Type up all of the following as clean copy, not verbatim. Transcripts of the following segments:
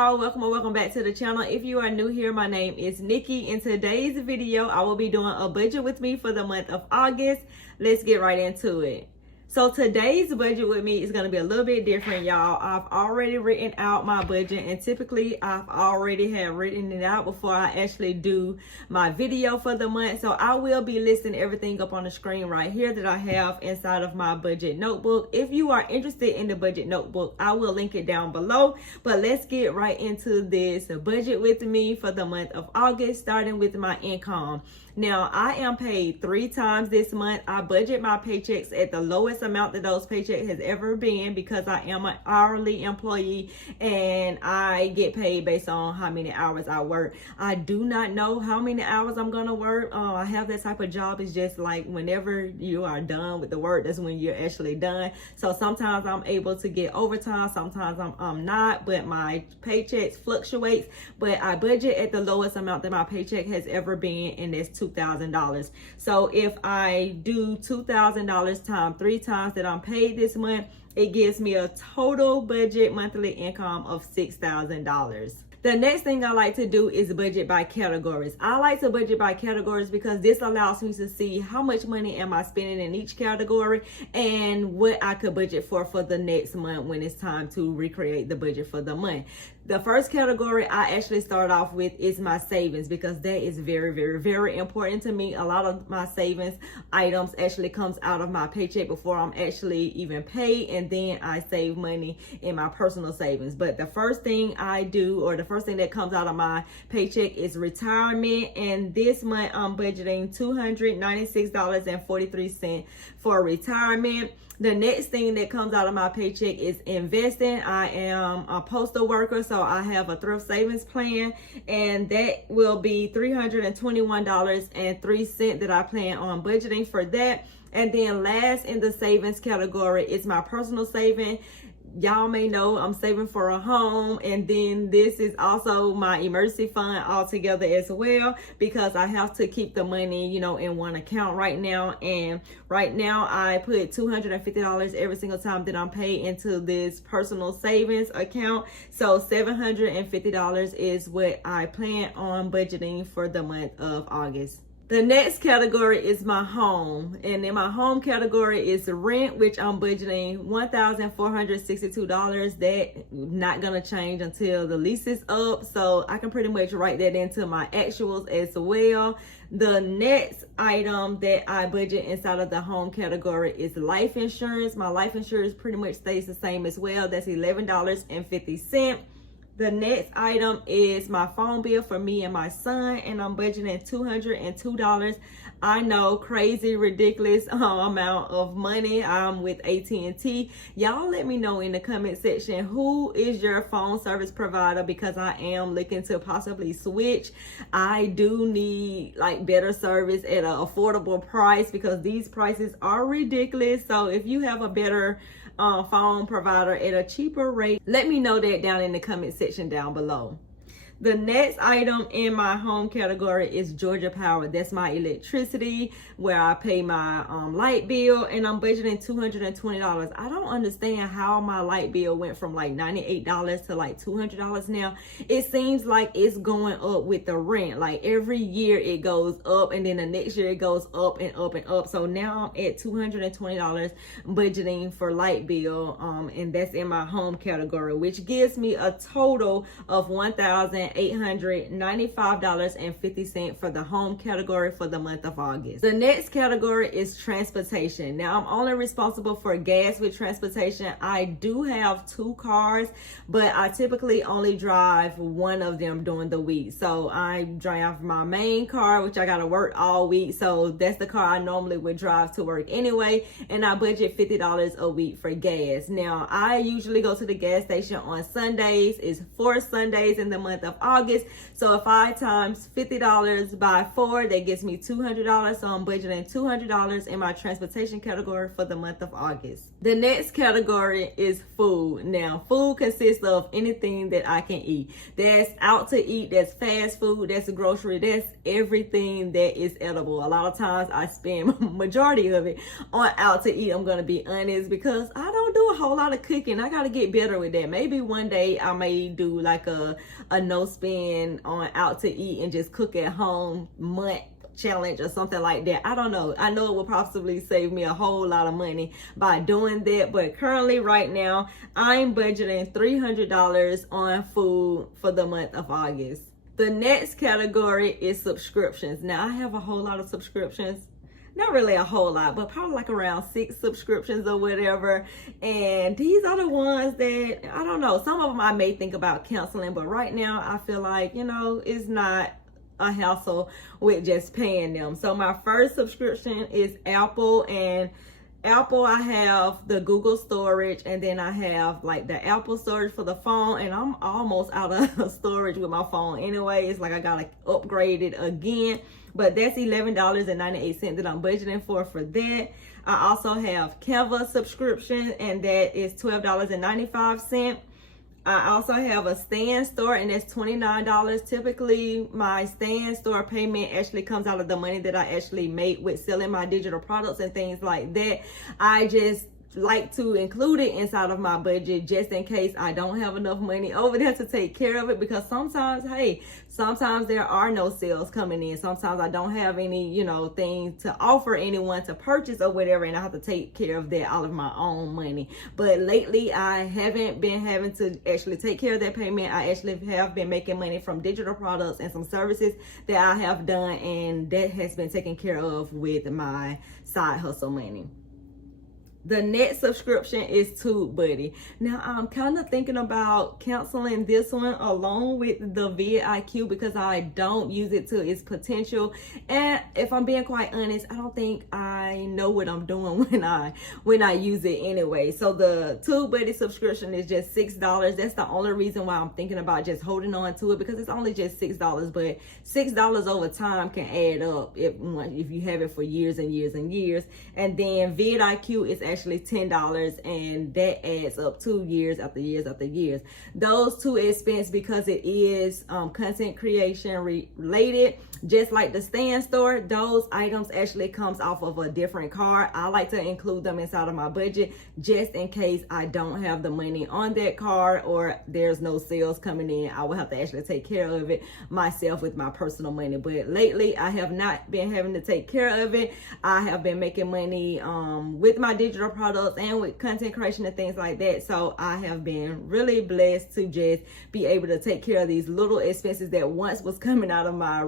y'all, welcome or welcome back to the channel. If you are new here, my name is Nikki. In today's video, I will be doing a budget with me for the month of August. Let's get right into it. So today's budget with me is going to be a little bit different, y'all. I've already written out my budget, and typically I've already have written it out before I actually do my video for the month. So I will be listing everything up on the screen right here that I have inside of my budget notebook. If you are interested in the budget notebook, I will link it down below. But let's get right into this budget with me for the month of August, starting with my income. Now, I am paid 3 times this month. I budget my paychecks at the lowest amount that those paychecks has ever been because I am an hourly employee and I get paid based on how many hours I work. I do not know how many hours I'm going to work. I have that type of job. It's just like whenever you are done with the work, that's when you're actually done. So sometimes I'm able to get overtime. Sometimes I'm not, but my paychecks fluctuates. But I budget at the lowest amount that my paycheck has ever been, and that's $2,000. So if I do $2,000 times 3 times that I'm paid this month, it gives me a total budget monthly income of $6,000. The next thing I like to do is budget by categories. I like to budget by categories because this allows me to see how much money am I spending in each category and what I could budget for the next month when it's time to recreate the budget for the month. The first category I actually start off with is my savings because that is very, very, very important to me. A lot of my savings items actually comes out of my paycheck before I'm actually even paid, and then I save money in my personal savings. But the first thing I do, or the first thing that comes out of my paycheck, is retirement, and this month I'm budgeting $296.43 for retirement. The next thing that comes out of my paycheck is investing. I am a postal worker, so I have a thrift savings plan, and that will be $321.03 that I plan on budgeting for that. And then last in the savings category is my personal saving. Y'all may know I'm saving for a home, and then this is also my emergency fund all together as well because I have to keep the money, in one account right now. And right now I put $250 every single time that I'm paid into this personal savings account. So $750 is what I plan on budgeting for the month of August. The next category is my home, and in my home category is rent, which I'm budgeting $1,462. That not gonna change until the lease is up, so I can pretty much write that into my actuals as well. The next item that I budget inside of the home category is life insurance. My life insurance pretty much stays the same as well. That's $11.50. The next item is my phone bill for me and my son, and I'm budgeting $202. I know, crazy, ridiculous amount of money. I'm with AT&T. Y'all let me know in the comment section, who is your phone service provider, because I am looking to possibly switch. I do need better service at an affordable price because these prices are ridiculous. So if you have a better phone provider at a cheaper rate, let me know that down in the comment section down below. The next item in my home category is Georgia Power. That's my electricity, where I pay my light bill, and I'm budgeting $220. I don't understand how my light bill went from $98 to $200 now. It seems like it's going up with the rent. Every year it goes up, and then the next year it goes up and up and up. So now I'm at $220 budgeting for light bill, and that's in my home category, which gives me a total of $1,895.50 for the home category for the month of August. The next category is transportation. Now, I'm only responsible for gas with transportation. I do have 2 cars, but I typically only drive one of them during the week. So I drive my main car, which I gotta work all week. So that's the car I normally would drive to work anyway. And I budget $50 a week for gas. Now, I usually go to the gas station on Sundays. It's 4 Sundays in the month of August. So if I times $50 by 4, that gets me $200. So I'm budgeting $200 in my transportation category for the month of August. The next category is food. Now, food consists of anything that I can eat. That's out to eat, that's fast food, that's grocery, that's everything that is edible. A lot of times I spend majority of it on out to eat. I'm gonna be honest, because I don't do a whole lot of cooking. I gotta get better with that. Maybe one day I may do like a no spend on out to eat and just cook at home month challenge or something like that. I don't know. I know it will possibly save me a whole lot of money by doing that, but currently right now I'm budgeting $300 on food for the month of August. The next category is subscriptions. Now, I have a whole lot of subscriptions. Not really a whole lot, but probably like around 6 subscriptions or whatever. And these are the ones that, I don't know, some of them I may think about canceling, but right now I feel like, it's not a hassle with just paying them. So my first subscription is Apple, and Apple, I have the Google storage, and then I have like the Apple storage for the phone, and I'm almost out of storage with my phone anyway. It's like I gotta upgrade it again, but that's $11.98 that I'm budgeting for that. I also have Canva subscription, and that is $12.95. I also have a Stan Store, and that's $29. Typically, my Stan Store payment actually comes out of the money that I actually make with selling my digital products and things like that. I just like to include it inside of my budget just in case I don't have enough money over there to take care of it, because sometimes there are no sales coming in. Sometimes I don't have any, things to offer anyone to purchase or whatever, and I have to take care of that out of my own money. But lately I haven't been having to actually take care of that payment. I actually have been making money from digital products and some services that I have done, and that has been taken care of with my side hustle money. The next subscription is TubeBuddy. Now, I'm kind of thinking about canceling this one along with the vidIQ because I don't use it to its potential. And if I'm being quite honest, I don't think I know what I'm doing when I use it anyway. So the TubeBuddy subscription is just $6. That's the only reason why I'm thinking about just holding on to it, because it's only just $6. But $6 over time can add up if you have it for years and years and years. And then vidIQ is actually $10, and that adds up to years after years after years. Those two expenses, because it is content creation related, just like the Stan Store, those items actually comes off of a different card. I like to include them inside of my budget just in case I don't have the money on that card or there's no sales coming in. I will have to actually take care of it myself with my personal money. But lately I have not been having to take care of it. I have been making money with my digital products and with content creation and things like that. So I have been really blessed to just be able to take care of these little expenses that once was coming out of my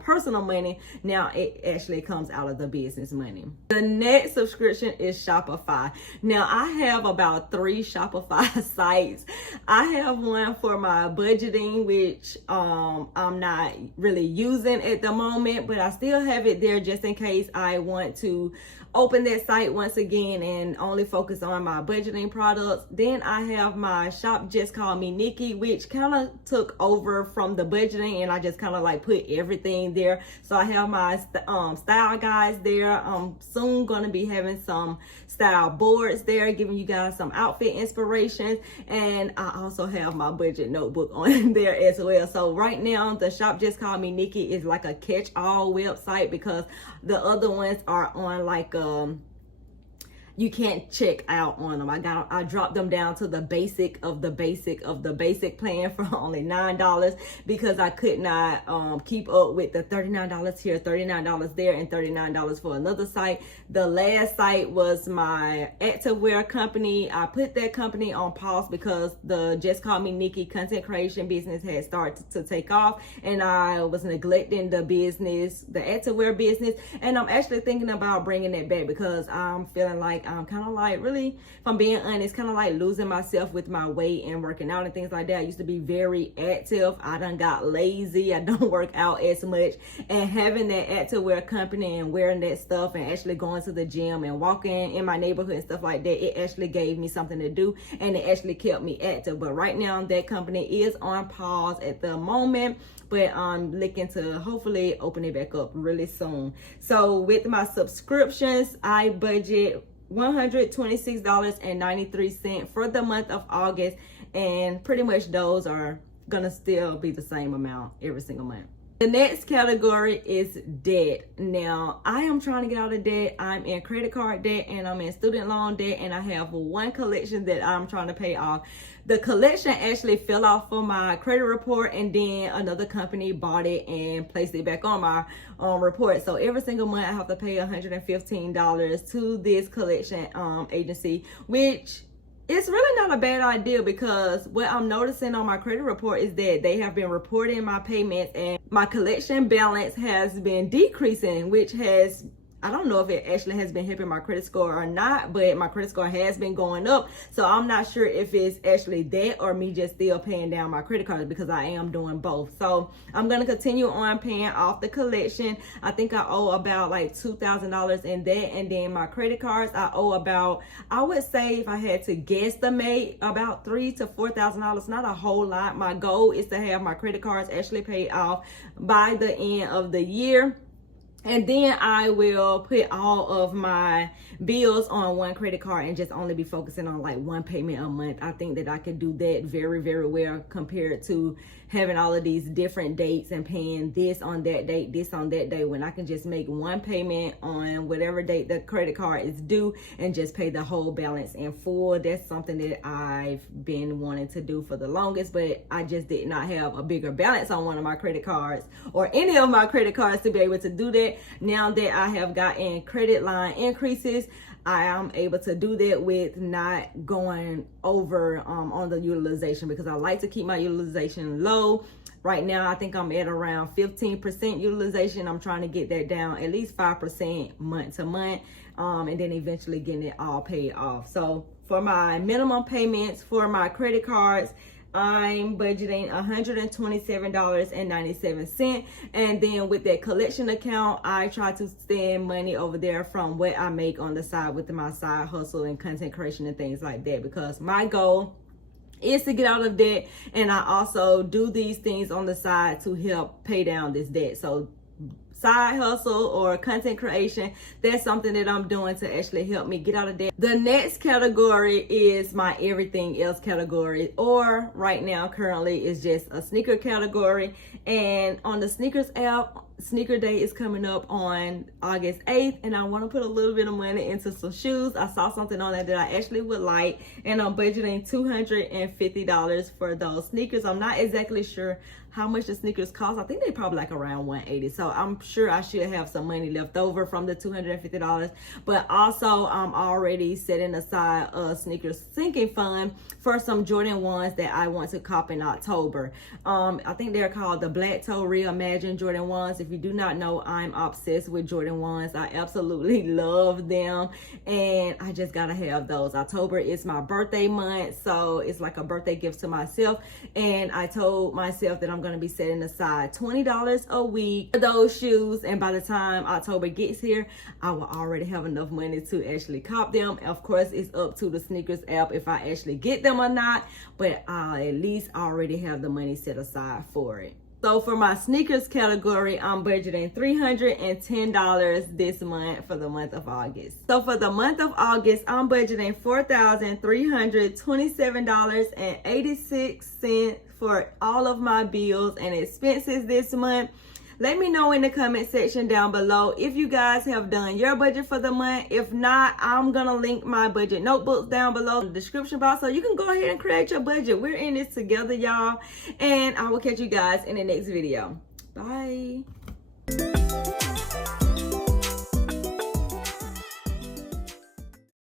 personal money. Now it actually comes out of the business money. The next subscription is Shopify. Now I have about 3 Shopify sites. I have one for my budgeting, which I'm not really using at the moment, but I still have it there just in case I want to open that site once again and only focus on my budgeting products. Then I have my Shop Just Call Me Nikki, which kind of took over from the budgeting, and I just kind of like put everything there. So I have my style guides there. I'm soon going to be having some style boards there, giving you guys some outfit inspirations, and I also have my budget notebook on there as well. So right now the Shop Just Call Me Nikki is like a catch-all website, because the other ones are on like you can't check out on them. I dropped them down to the basic of the basic of the basic plan for only $9, because I could not keep up with the $39 here, $39 there, and $39 for another site. The last site was my activewear company. I put that company on pause because the Just Call Me Nikki content creation business had started to take off, and I was neglecting the business, the activewear business. And I'm actually thinking about bringing it back, because I'm feeling like like I'm kind of like, really, if I'm being honest, kind of like losing myself with my weight and working out and things like that. I used to be very active. I done got lazy. I don't work out as much, and having that active wear company and wearing that stuff and actually going to the gym and walking in my neighborhood and stuff like that, it actually gave me something to do, and it actually kept me active. But right now that company is on pause at the moment, but I'm looking to hopefully open it back up really soon. So with my subscriptions, I budget $126.93 for the month of August, and pretty much those are gonna still be the same amount every single month. The next category is debt. Now, I am trying to get out of debt. I'm in credit card debt and I'm in student loan debt, and I have one collection that I'm trying to pay off. The collection actually fell off for my credit report, and then another company bought it and placed it back on my report. So every single month I have to pay $115 to this collection agency, which it's really not a bad idea, because what I'm noticing on my credit report is that they have been reporting my payments and my collection balance has been decreasing, which has, I don't know if it actually has been helping my credit score or not, but my credit score has been going up. So I'm not sure if it's actually that or me just still paying down my credit cards, because I am doing both. So I'm going to continue on paying off the collection. I think I owe about like $2,000 in that. And then my credit cards, I owe about, I would say if I had to guesstimate, about $3,000 to $4,000, not a whole lot. My goal is to have my credit cards actually paid off by the end of the year. And then I will put all of my bills on one credit card and just only be focusing on like one payment a month. I think that I could do that very, very well compared to having all of these different dates and paying this on that date, this on that day, when I can just make one payment on whatever date the credit card is due and just pay the whole balance in full. That's something that I've been wanting to do for the longest, but I just did not have a bigger balance on one of my credit cards or any of my credit cards to be able to do that. Now that I have gotten credit line increases, I am able to do that with not going over on the utilization, because I like to keep my utilization low. Right now, I think I'm at around 15% utilization. I'm trying to get that down at least 5% month to month, and then eventually getting it all paid off. So for my minimum payments for my credit cards, I'm budgeting $127.97. And then with that collection account, I try to spend money over there from what I make on the side with my side hustle and content creation and things like that, because my goal is to get out of debt, and I also do these things on the side to help pay down this debt. So side hustle or content creation, that's something that I'm doing to actually help me get out of debt. The next category is my everything else category, or right now currently is just a sneaker category. And on the sneakers app, sneaker day is coming up on August 8th, and I want to put a little bit of money into some shoes. I saw something on there that I actually would like, and I'm budgeting $250 for those sneakers. I'm not exactly sure how much the sneakers cost. I think they probably like around $180, so I'm sure I should have some money left over from the $250. But also I'm already setting aside a sneakers sinking fund for some Jordan 1s that I want to cop in October. I think they're called the Black Toe Reimagined Jordan 1s. If you do not know, I'm obsessed with Jordan 1s. I absolutely love them, and I just gotta have those. October is my birthday month, so it's like a birthday gift to myself, and I told myself that I'm gonna be setting aside $20 a week for those shoes, and by the time October gets here, I will already have enough money to actually cop them. Of course, it's up to the sneakers app if I actually get them or not, but I'll at least already have the money set aside for it. So for my sneakers category, I'm budgeting $310 this month for the month of August. So for the month of August, I'm budgeting $4,327.86 for all of my bills and expenses this month. Let me know in the comment section down below if you guys have done your budget for the month. If not, I'm going to link my budget notebooks down below in the description box, so you can go ahead and create your budget. We're in this together, y'all. And I will catch you guys in the next video. Bye.